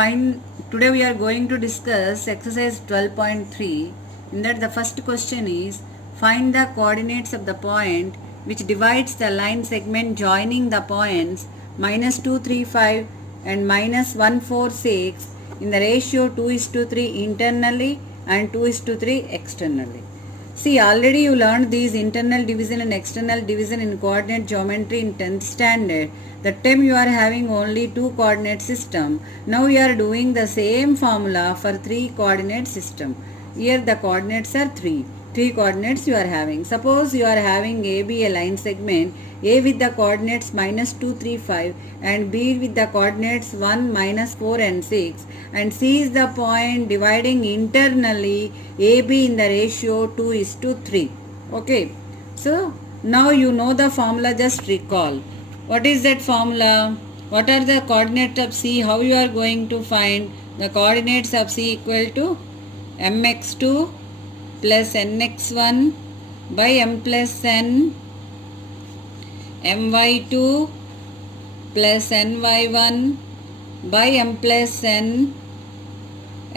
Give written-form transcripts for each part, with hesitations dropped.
Fine. Today we are going to discuss exercise 12.3. In that the first question is find the coordinates of the point which divides the line segment joining the points -235 and -146 in the ratio 2:3 internally and 2:3 externally. See, already you learned these internal division and external division in coordinate geometry in 10th standard. That time you are having only two coordinate system. Now you are doing the same formula for three coordinate system. Here the coordinates are three. Three coordinates you are having. Suppose you are having AB a line segment, A with the coordinates -235 and B with the coordinates 1, -4 and 6, and C is the point dividing internally AB in the ratio 2:3. Okay. So now you know the formula, just recall. What is that formula? What are the coordinates of C? How you are going to find the coordinates of C equal to mx2 plus nx1 by m plus n, my2 plus ny1 by m plus n,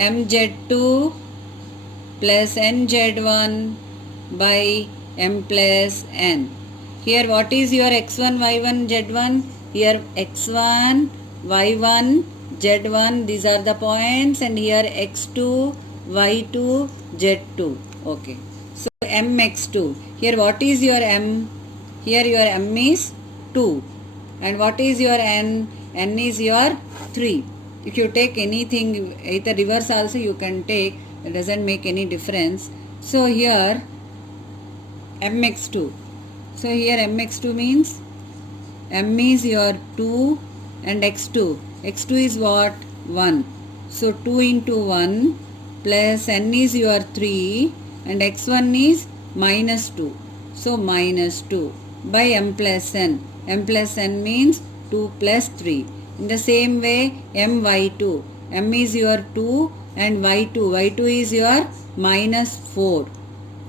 mz2 plus nz1 by m plus n. Here what is your x1, y1, z1? Here x1, y1, z1, these are the points, and here x2, y2, z2. Okay. So mx2. Here what is your m? Here your m is 2. And what is your n? N is your 3. If you take anything, either reverse also you can take. It doesn't make any difference. So here mx2. So here mx2 means m is your 2 and x2. x2 is what? 1. So 2 into 1 plus n is your 3 and x1 is -2. So -2 by m plus n. m plus n means 2 plus 3. In the same way my2. m is your 2 and y2. y2 is your -4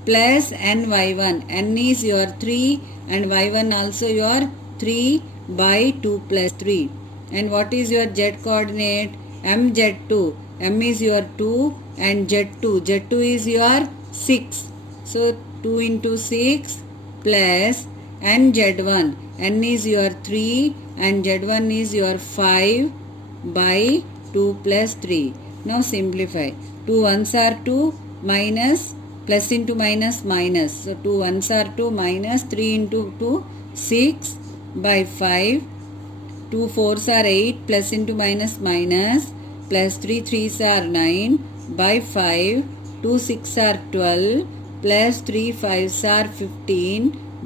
plus ny1. n is your 3 and y1 also your 3 by 2 plus 3. And what is your z coordinate? mz2. m is your 2 and z2. z2 is your 6. So 2 into 6 plus nz1. n is your 3 and z1 is your 5 by 2 plus 3. Now simplify. 2 ones are 2 minus plus into minus minus. So 2 ones are 2 minus 3 into 2 6 by 5. 2 fours are 8 plus into minus minus plus 3 threes are 9 by 5. 2 6 are 12 plus 3 fives are 15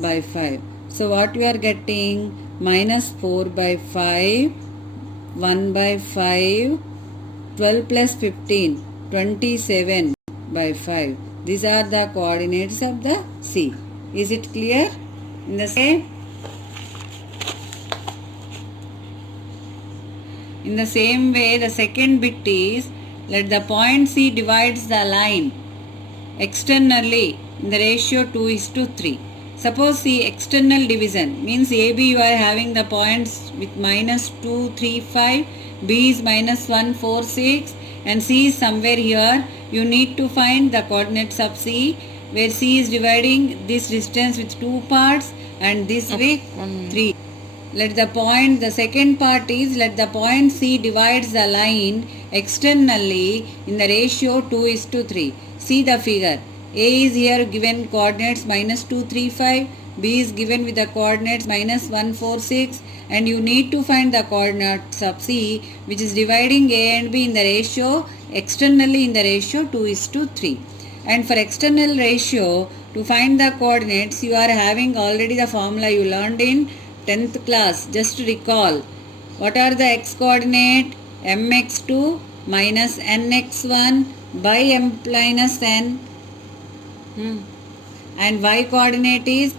by 5. So what we are getting? -4 by 5, 1 by 5, 12 plus 15, 27 by 5. These are the coordinates of the C. Is it clear? In the same way, the second bit is let the point C divides the line externally in the ratio 2:3. Suppose C external division means AB you are having the points with -235, B is -146 and C is somewhere here. You need to find the coordinates of C, where C is dividing this distance with two parts and this with 3. The second part is let the point C divides the line externally in the ratio 2:3. See the figure. A is here given coordinates -235, B is given with the coordinates -146, and you need to find the coordinates of C which is dividing A and B in the ratio externally in the ratio 2:3. And for external ratio, to find the coordinates, you are having already the formula you learned in 10th class. Just recall. What are the x coordinate? mx2 minus nx1 by m minus n. And y coordinate is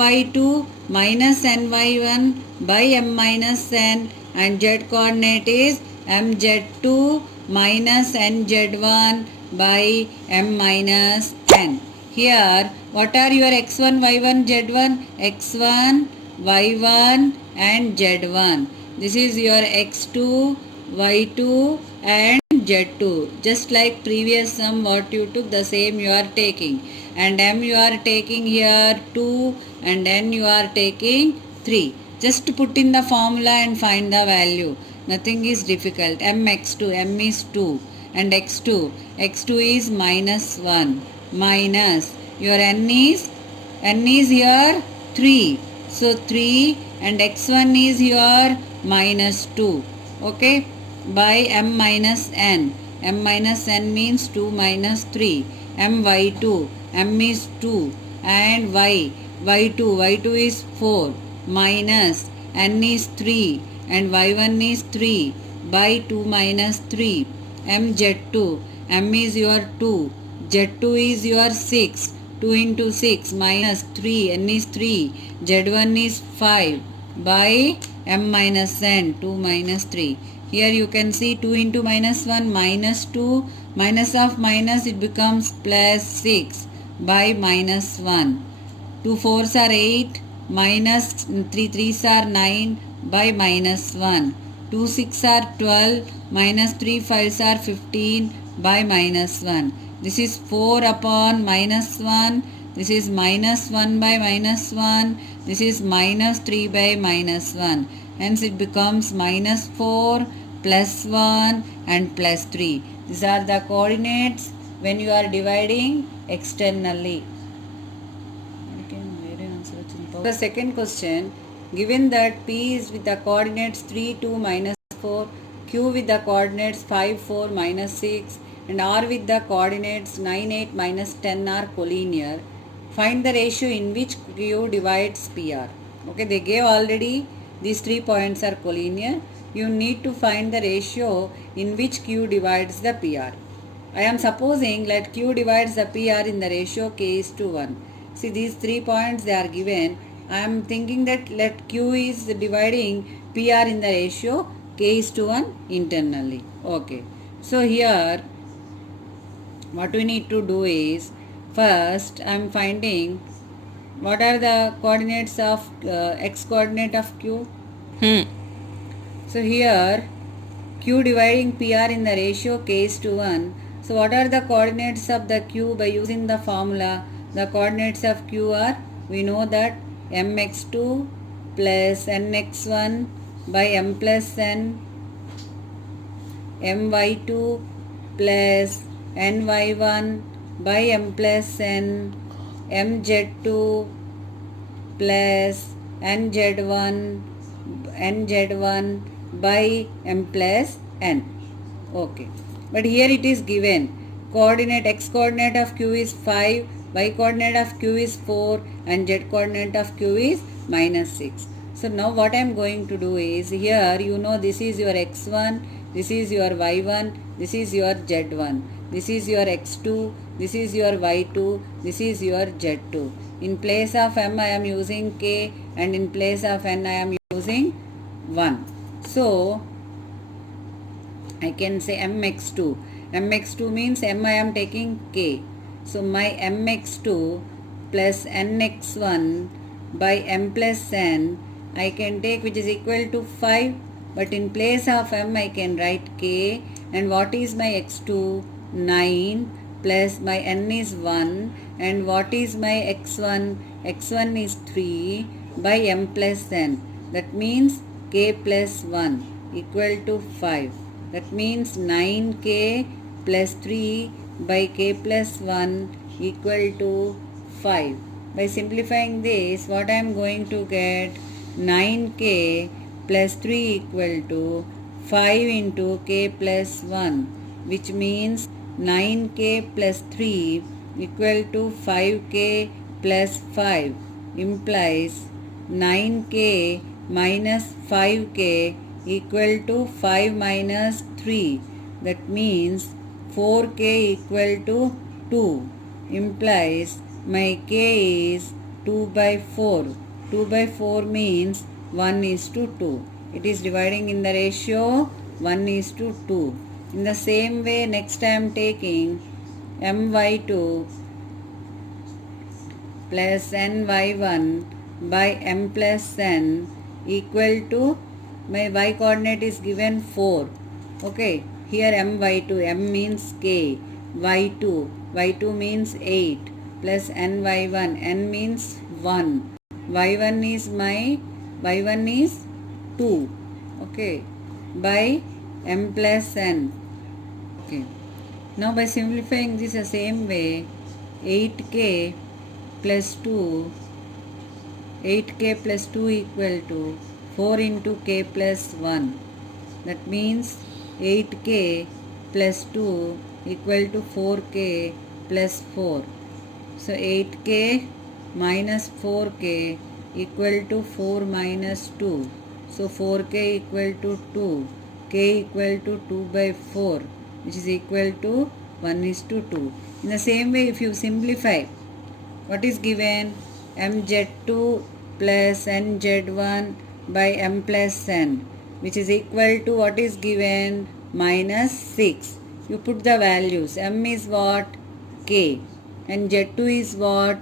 my2 minus ny1 by m minus n, and z coordinate is mz2 minus nz1 by m minus n. Here what are your x1, y1, z1? x1, y1 and z1. This is your x2, y2 and z2. Just like previous sum what you took, the same you are taking. And m you are taking here 2 and n you are taking 3. Just put in the formula and find the value. Nothing is difficult. mx2, m is 2 and x2 is minus 1 minus your n is here 3. So 3 and x1 is here minus 2. Okay, by m minus n. M minus n means 2 minus 3. M y2. M is 2 and y2 is 4 minus n is 3 and y1 is 3 by 2 minus 3. M z2. M is your 2. Z2 is your 6. 2 into 6 minus 3. N is 3. Z1 is 5 by m minus n. 2 minus 3. Here you can see 2 into minus 1 minus 2. Minus of minus it becomes plus 6 by minus 1. 2 4s are 8 minus 3 3s are 9 by minus 1. 2 6 are 12 minus 3 5s are 15 by minus 1. This is 4 upon minus 1. This is minus 1 by minus 1. This is minus 3 by minus 1. Hence it becomes minus 4 plus 1 and plus 3. These are the coordinates when you are dividing externally. The second question, given that P is with the coordinates 3, 2, minus 4, Q with the coordinates 5, 4, minus 6 and R with the coordinates 9, 8, minus 10 are collinear, find the ratio in which Q divides PR. Okay, they gave already these 3 points are collinear. You need to find the ratio in which Q divides the PR. I am supposing that Q divides the PR in the ratio K is to 1. See, these 3 points they are given. I am thinking that let Q is dividing PR in the ratio K is to 1 internally. Okay. So here what we need to do is, first I am finding what are the coordinates of x coordinate of Q. So here Q dividing PR in the ratio K is to 1. So what are the coordinates of the Q by using the formula? The coordinates of Q are, we know that mx2 plus nx1 by m plus n, my2 plus ny1 by m plus n, mz2 plus nz1 by m plus n. Okay, but here it is given coordinate x coordinate of Q is 5, y coordinate of Q is 4 and z coordinate of Q is minus 6. So now what I am going to do is, here you know this is your x1, this is your y1, this is your z1, this is your x2, this is your y2, this is your z2. In place of m I am using k and in place of n I am using 1. So I can say mx2. mx2 means m I am taking k. So my mx2 plus nx1 by m plus n I can take, which is equal to 5. But in place of m I can write k. And what is my x2? 9 plus my n is 1. And what is my x1? x1 is 3 by m plus n. That means k plus 1 equal to 5. That means 9k plus 3 by k plus 1 equal to 5. By simplifying this, what I am going to get? 9k plus 3 equal to 5 into k plus 1, which means 9k plus 3 equal to 5k plus 5, implies 9k minus 5k equal to 5 minus 3. That means 4k equal to 2, implies my k is 2 by 4. 2 by 4 means 1 is to 2. It is dividing in the ratio 1 is to 2. In the same way, next I am taking my2 plus ny1 by m plus n equal to, my y coordinate is given 4. Okay, here m y2, m means k, y2 means 8 plus n y1, n means 1, y1 is y1 is 2, okay, by m plus n. Okay, now by simplifying this the same way, 8k plus 2, 8k plus 2 equal to 4 into k plus 1. That means 8k plus 2 equal to 4k plus 4. So 8k minus 4k equal to 4 minus 2. So 4k equal to 2. K equal to 2 by 4, which is equal to 1 is to 2. In the same way, if you simplify, what is given? mz2 plus nz1 by m plus n, which is equal to what is given? Minus 6. You put the values. M is what? K. And z2 is what?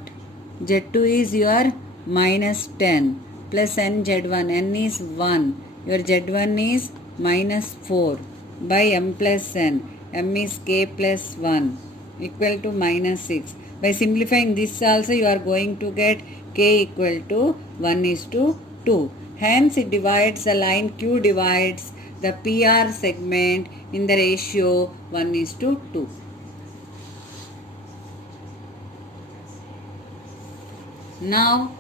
z2 is your minus 10 plus nz1. N is 1. Your z1 is minus 4 by m plus n. M is k plus 1 equal to minus 6. By simplifying this also, you are going to get k equal to 1 is to 2. Hence it divides, the line Q divides the PR segment in the ratio 1 is to 2. Now,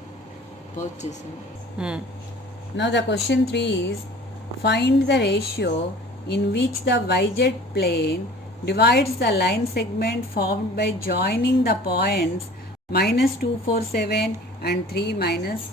now the question 3 is, find the ratio in which the YZ plane divides the line segment formed by joining the points minus 247 and 3 minus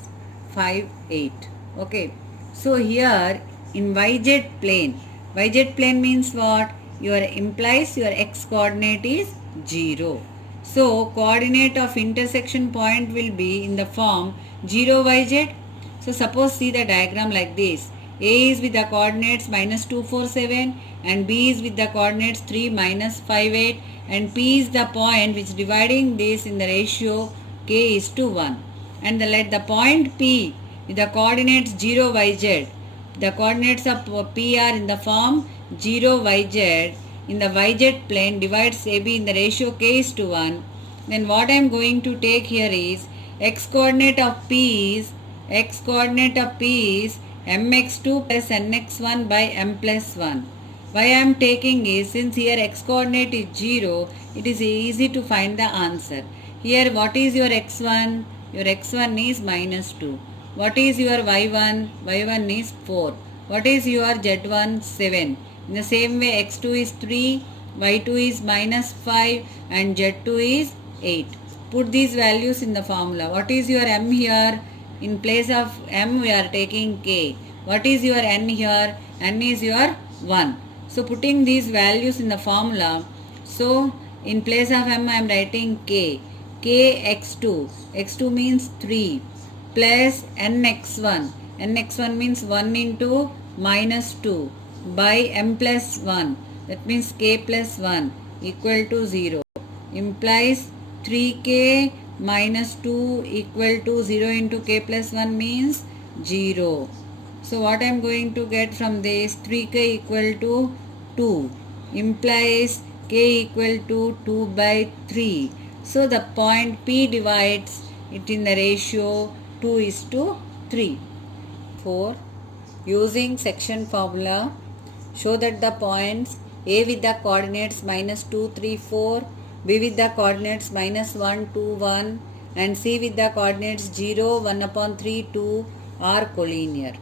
58. Okay, so here in YZ plane means what? Your implies your x coordinate is 0. So coordinate of intersection point will be in the form 0 YZ. So suppose see the diagram like this. A is with the coordinates minus 247 and B is with the coordinates 3 minus 58 and P is the point which dividing this in the ratio k is to 1. And let the point P with the coordinates 0 yz. The coordinates of P are in the form 0 yz. In the yz plane divides AB in the ratio k is to 1. Then what I am going to take here is x coordinate of P is mx2 plus nx1 by m plus 1. Why I am taking is, since here x coordinate is 0, it is easy to find the answer. Here what is your x1? Your x1 is minus 2. What is your y1? y1 is 4. What is your z1? 7. In the same way, x2 is 3, y2 is minus 5 and z2 is 8. Put these values in the formula. What is your m here? In place of m we are taking k. What is your n here? N is your 1. So putting these values in the formula, so in place of m I am writing k. K x2. x2 means 3 plus nx1. nx1 means 1 into minus 2 by m plus 1. That means k plus 1 equal to 0. Implies 3k minus 2 equal to 0 into k plus 1 means 0. So what I am going to get from this? 3k equal to 2 implies k equal to 2 by 3. So the point P divides it in the ratio 2 is to 3. 4. Using section formula, show that the points A with the coordinates minus 2, 3, 4, B with the coordinates minus 1, 2, 1 and C with the coordinates 0, 1 upon 3, 2 are collinear.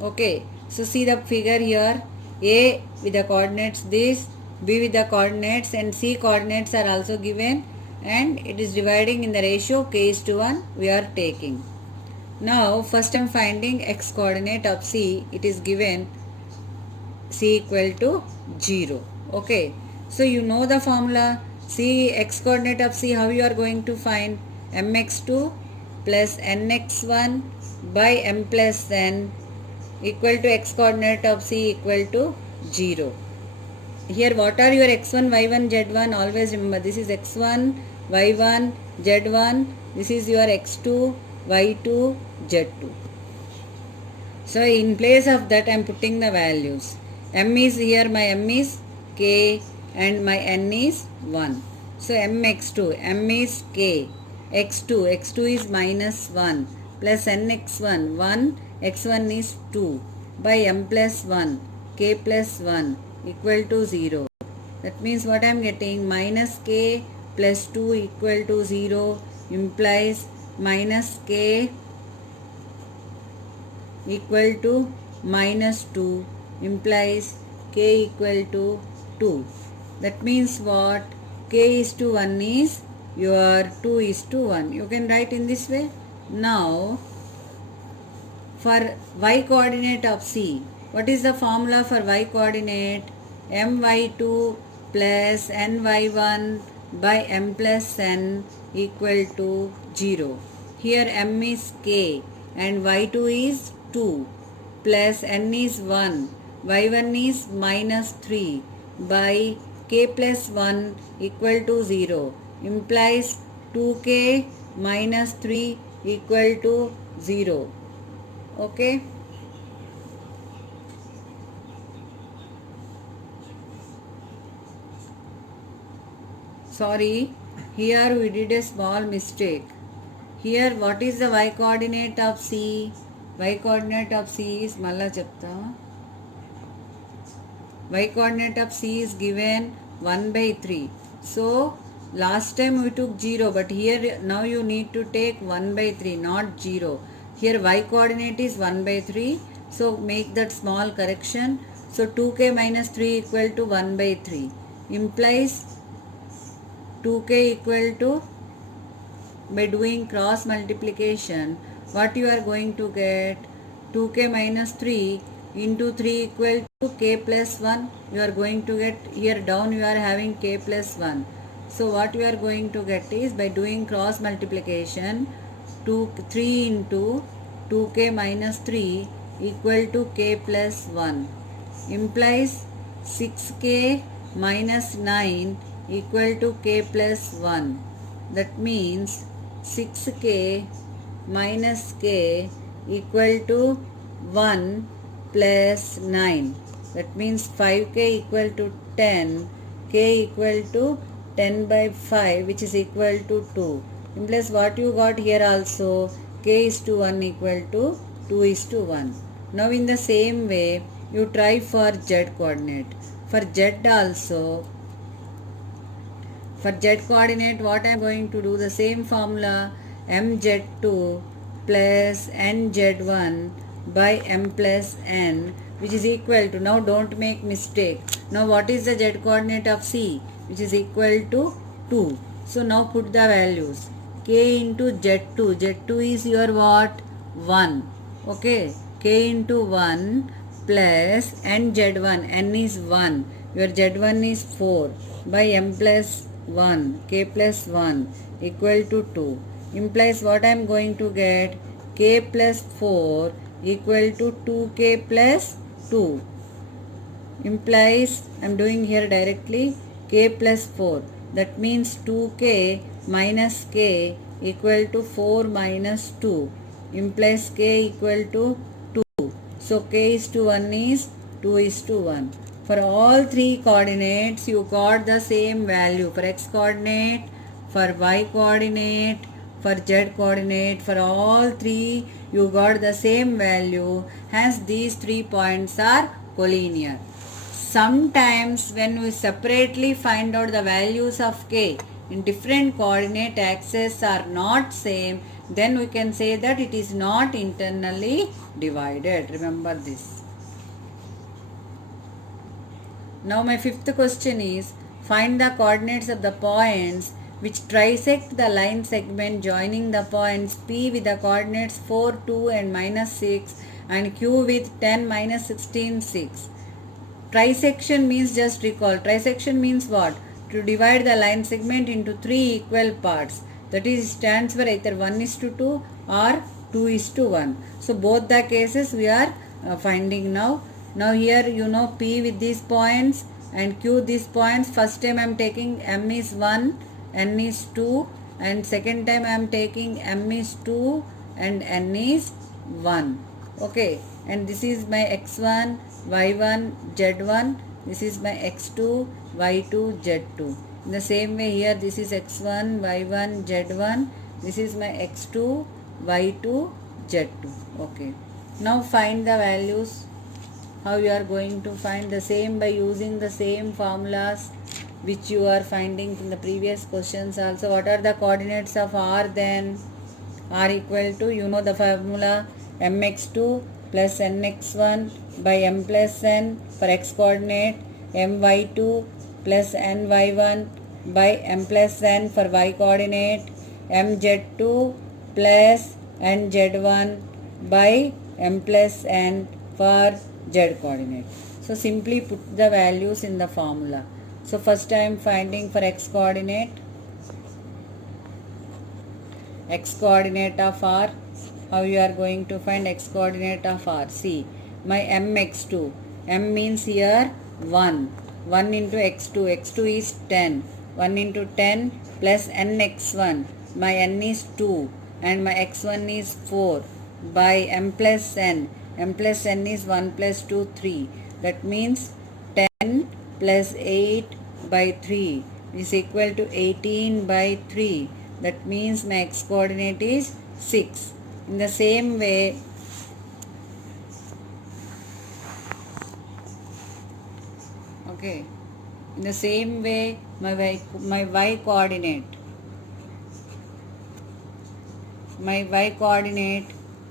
Okay, so see the figure here. A with the coordinates this, B with the coordinates and C coordinates are also given and it is dividing in the ratio k is to 1 we are taking. Now first I am finding x coordinate of C. It is given C equal to 0. Okay, so you know the formula. C x coordinate of C, how you are going to find? mx2 plus nx1 by m plus n equal to x coordinate of C equal to 0. Here what are your x1, y1, z1? Always remember this is x1, y1, z1. This is your x2, y2, z2. So in place of that I am putting the values. M is here, my M is k and my n is 1. So m x2, m is k, x2 is minus 1 plus n x1, 1, x1 is 2 by m plus 1, k plus 1 equal to 0. That means what I am getting, minus k plus 2 equal to 0 implies minus k equal to minus 2 implies k equal to 2. That means what? K is to 1 is your 2 is to 1. You can write in this way. Now, for y coordinate of C, what is the formula for y coordinate? my2 plus ny1 by m plus n equal to 0. Here m is k and y2 is 2 plus n is 1, y1 is minus 3 by k plus 1 equal to 0 implies 2k minus 3 equal to 0. Okay. Sorry, here we did a small mistake. Here what is the y coordinate of C? Y coordinate of C is malla chepta. Y coordinate of C is given 1 by 3. So last time we took 0, but here now you need to take 1 by 3, not 0. Here y coordinate is 1 by 3. So make that small correction. So 2k minus 3 equal to 1 by 3 implies 2k equal to, by doing cross multiplication, what you are going to get, 2k minus 3 into 3 equal to k plus 1. You are going to get, here down you are having k plus 1. So what you are going to get is, by doing cross multiplication, 3 into 2k minus 3 equal to k plus 1 implies 6k minus 9 equal to k plus 1. That means 6k minus k equal to 1 plus 9. That means 5k equal to 10, k equal to 10 by 5, which is equal to 2. Implies what you got here also, k is to 1 equal to 2 is to 1. Now in the same way, you try for z coordinate. For z also, for z coordinate, what I am going to do, the same formula, mz2 plus nz1 by m plus n, which is equal to, now don't make mistake. Now what is the z coordinate of C, which is equal to 2. So now put the values. K into z2, z2 is your what? 1. Okay, k into 1 plus nz1, n is 1, your z1 is 4 by m plus 1, k plus 1 equal to 2 implies what I am going to get, k plus 4 equal to 2k plus 2 implies, I am doing here directly, k plus 4, that means 2k minus k equal to 4 minus 2 implies k equal to 2. So k is to 1 is 2 is to 1. For all three coordinates, you got the same value. For x coordinate, for y coordinate, for z coordinate, for all three, you got the same value, hence these 3 points are collinear. Sometimes when we separately find out the values of k in different coordinate axes are not same, then we can say that it is not internally divided. Remember this. Now my fifth question is, find the coordinates of the points which trisect the line segment joining the points P with the coordinates 4, 2 and minus 6 and Q with 10, minus 16, 6. Trisection means, just recall, trisection means what? To divide the line segment into 3 equal parts. That is, stands for either 1 is to 2 or 2 is to 1. So both the cases we are finding now. Now here you know P with these points and Q these points. First time I am taking M is 1, N is 2 and second time I am taking M is 2 and N is 1. Okay, and this is my x1, y1, z1. This is my x2, y2, z2. In the same way here, this is x1, y1, z1. This is my x2, y2, z2. Okay. Now find the values. How you are going to find the same by using the same formulas which you are finding in the previous questions also. What are the coordinates of r then? R equal to, you know the formula, mx2 plus nx1 by m plus n for x coordinate, my2 plus ny1 by m plus n for y coordinate, mz2 plus nz1 by m plus n for z coordinate. So simply put the values in the formula. So first I am finding for x coordinate of r. How you are going to find x coordinate of r? See, my mx2, m means here 1 into x2, x2 is 10, 1 into 10 plus nx1, my n is 2 and my x1 is 4 by m plus n is 1 plus 2 3, that means 10 plus 8 by 3 is equal to 18 by 3. That means my x coordinate is 6. In the same way, okay, in the same way my y coordinate,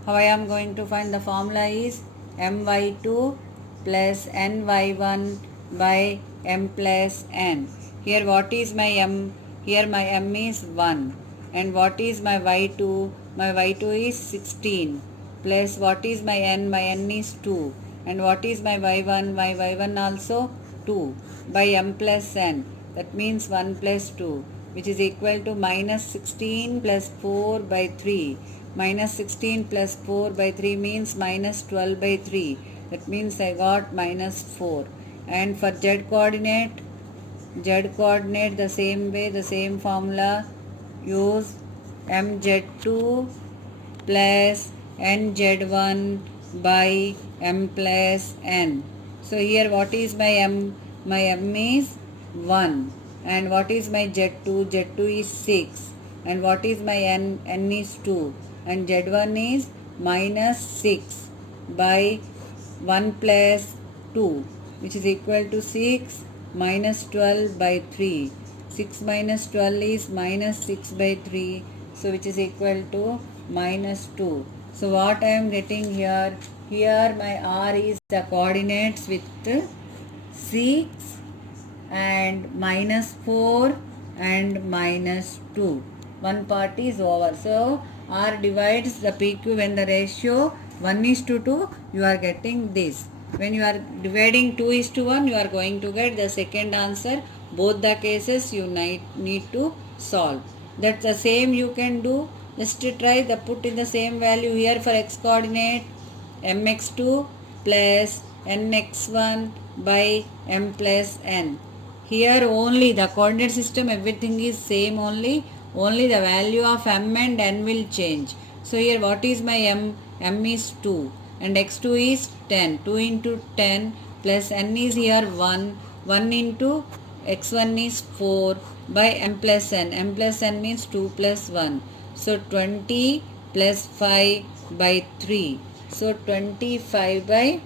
how I am going to find the formula is my2 plus ny1 by m plus n. Here what is my m? Here my m is 1. And what is my y2? My y2 is 16. Plus what is my n? My n is 2. And what is my y1? My y1 also 2 by m plus n. That means 1 plus 2, which is equal to minus 16 plus 4 by 3. Minus 16 plus 4 by 3 means minus 12 by 3. That means I got minus 4. And for z coordinate the same way, the same formula, use mz2 plus nz1 by m plus n. So here what is my m? My m is 1. And what is my z2? Z2 is 6. And what is my n? N is 2. And z1 is minus 6 by 1 plus 2, which is equal to 6 minus 12 by 3. 6 minus 12 is minus 6 by 3. So which is equal to minus 2. So what I am getting here? Here my r is the coordinates with 6 and minus 4 and minus 2. One part is over. So r divides the PQ when the ratio 1:2, you are getting this. When you are dividing 2:1, you are going to get the second answer. Both the cases you need to solve. That's the same you can do. Just try the put in the same value here for x coordinate, mx2 plus nx1 by m plus n. Here only the coordinate system, everything is same only the value of m and n will change. So here what is my m? M is 2 and x2 is 10. 2 into 10 plus n is here 1. 1 into x1 is 4 by m plus n. M plus n means 2 plus 1. So 20 plus 5 by 3. So 25 by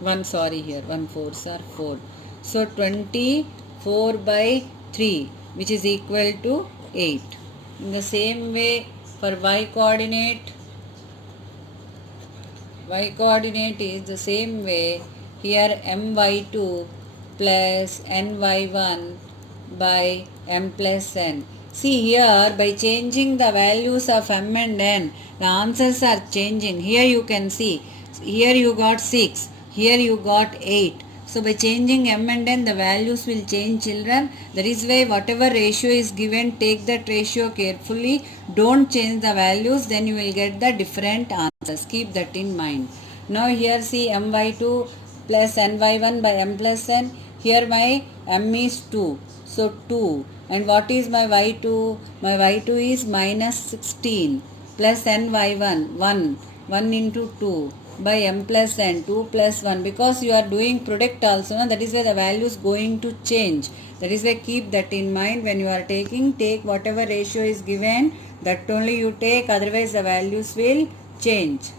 1, sorry, here 1 4s are 4. So 24 by 3, which is equal to 8. In the same way for y coordinate is the same way. Here my2 plus ny1 by m plus n. See here, by changing the values of m and n, the answers are changing. Here you can see, here you got 6, here you got 8. So by changing m and n, the values will change, children. That is why whatever ratio is given, take that ratio carefully. Don't change the values, then you will get the different answers. Keep that in mind. Now here see my2 plus ny1 by m plus n. Here my m is 2. So 2. And what is my y2? My y2 is minus 16 plus ny1 1. 1 into 2 by m plus n, 2 plus 1, because you are doing product also, no? That is why the value is going to change. That is why keep that in mind when you are taking. Take whatever ratio is given, that only you take, otherwise the values will change.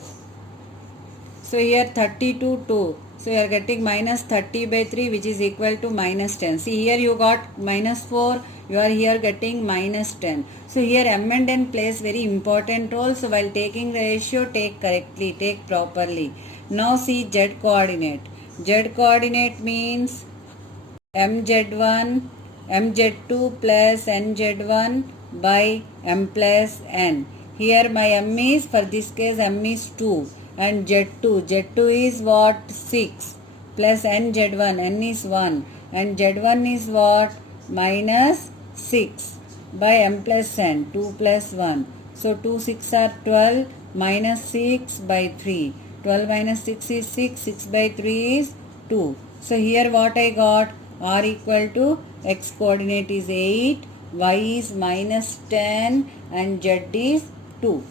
So here 30 to 2. So you are getting minus 30 by 3, which is equal to minus 10. See here you got minus 4. You are here getting minus 10. So here m and n plays very important role. So while taking the ratio, take correctly, take properly. Now see z coordinate. Z coordinate means mz1 mz2 plus nz1 by m plus n. Here my m is, for this case m is 2 and z2 is what, 6 plus nz1, n is 1 and z1 is what, minus 6 by m plus n, 2 plus 1. So 2 6 are 12 minus 6 by 3. 12 minus 6 is 6, 6 by 3 is 2. So here what I got, r equal to x coordinate is 8, y is minus 10 and z is 2.